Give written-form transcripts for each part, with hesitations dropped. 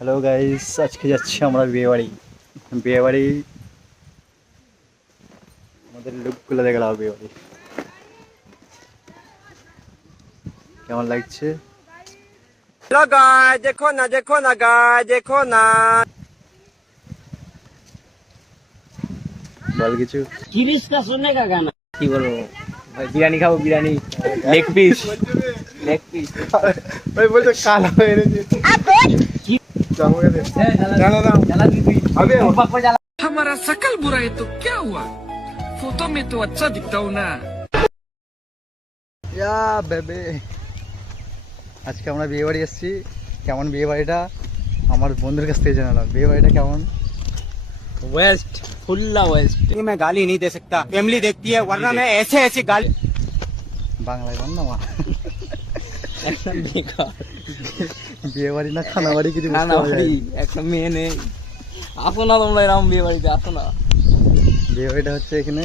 Hello guys, আজকে যাচ্ছি আমরা বিয়ে বাড়ি আমাদের লুকগুলো দেখলাম। বিয়ে বাড়ি কেমন লাগছে? हेलो गाइस, देखो ना गाइस, देखो ना। বল কিছু। गिरीश का सुनने का गाना কি বলবো ভাই, বিরিয়ানি খাবো, বিরিয়ানি লেগ পিস। ভাই বলতে কাল হয়ে গেছে। हमारा शकल बुरा है तो क्या हुआ, फोटो में तो अच्छा दिखता हूँ ना। ইয়া বেবে, আজকে আমরা বিয়ে বাড়ি এসেছি। কেমন বিয়ে বাড়িটা আমার বন্ধুর কাছ থেকে জানালাম। বিয়ে বাড়িটা কেমন? वेस्ट फुल्ला वेस्ट। मैं गाली नहीं दे सकता, फैमिली देखती है, वरना मैं ऐसे ऐसे गाली। বাংলায় বল না মা। একটা বেকার বিয়ে বাড়ি না খানা বাড়ি কিছু না বুঝতে না পারা ভাই, যায়। একটা মেয়ে নেই। আসো না তোমরা এরকম বিয়ে বাড়িতে, আসো না। বিয়ে বাড়িটা হচ্ছে এখানে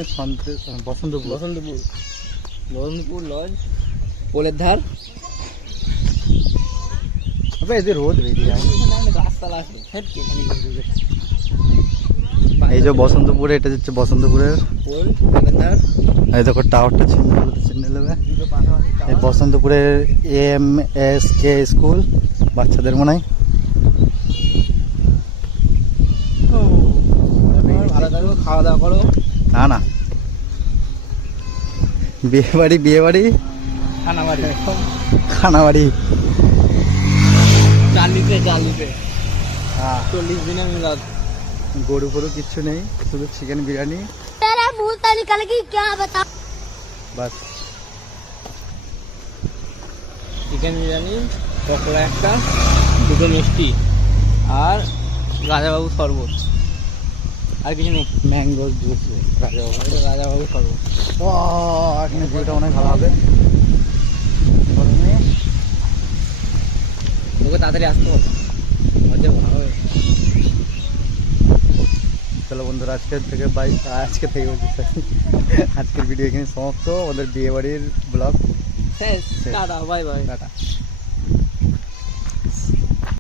বসন্তপুর। বসন্তপুর লজ, পোলের ধার। আবে এদের রোদ বেরিয়ে যায়। গাছতলা আছে, হেট এখানে ঘুরবে। এই যে বসন্তপুরে, এটা হচ্ছে বসন্তপুরের। পোলের ধার, এই দেখো টাওয়ারটা চিনে নেবে। দুটো পাশাপাশি এই বসন্তপুরের AMSK স্কুল, বাচ্চাদের মনে হয়। ভালো থাকো, খাওয়া দাওয়া করো। না না, বিয়ে বাড়ি খানা বাড়ি, খানা বাড়ি। চালিতে হ্যাঁ, 40 দিনে মিলাদ। গরু ফরু কিচ্ছু নেই, শুধু চিকেন বিরিয়ানি तेरा मुंह तो निकल गई क्या बता। বাস। চিকেন বিরিয়ানি, পকোড়া একটা, দুটো মিষ্টি আর রাজাবাবু শরবত। আর কিছু নেই। Mango juice Rajababu. এটা রাজাবাবু শরবত। এখানে ভিউটা অনেক ভালো হবে গরমে। তোকে তাড়াতাড়ি আসতে হবে, মজা ভালো হবে। চলো বন্ধুরা, আজকের থেকে বলছি sorry, আজকের ভিডিও এখানে সমাপ্ত। আমাদের বিয়ে বাড়ির ব্লগ শেষ। Tata, bye bye. টাটা।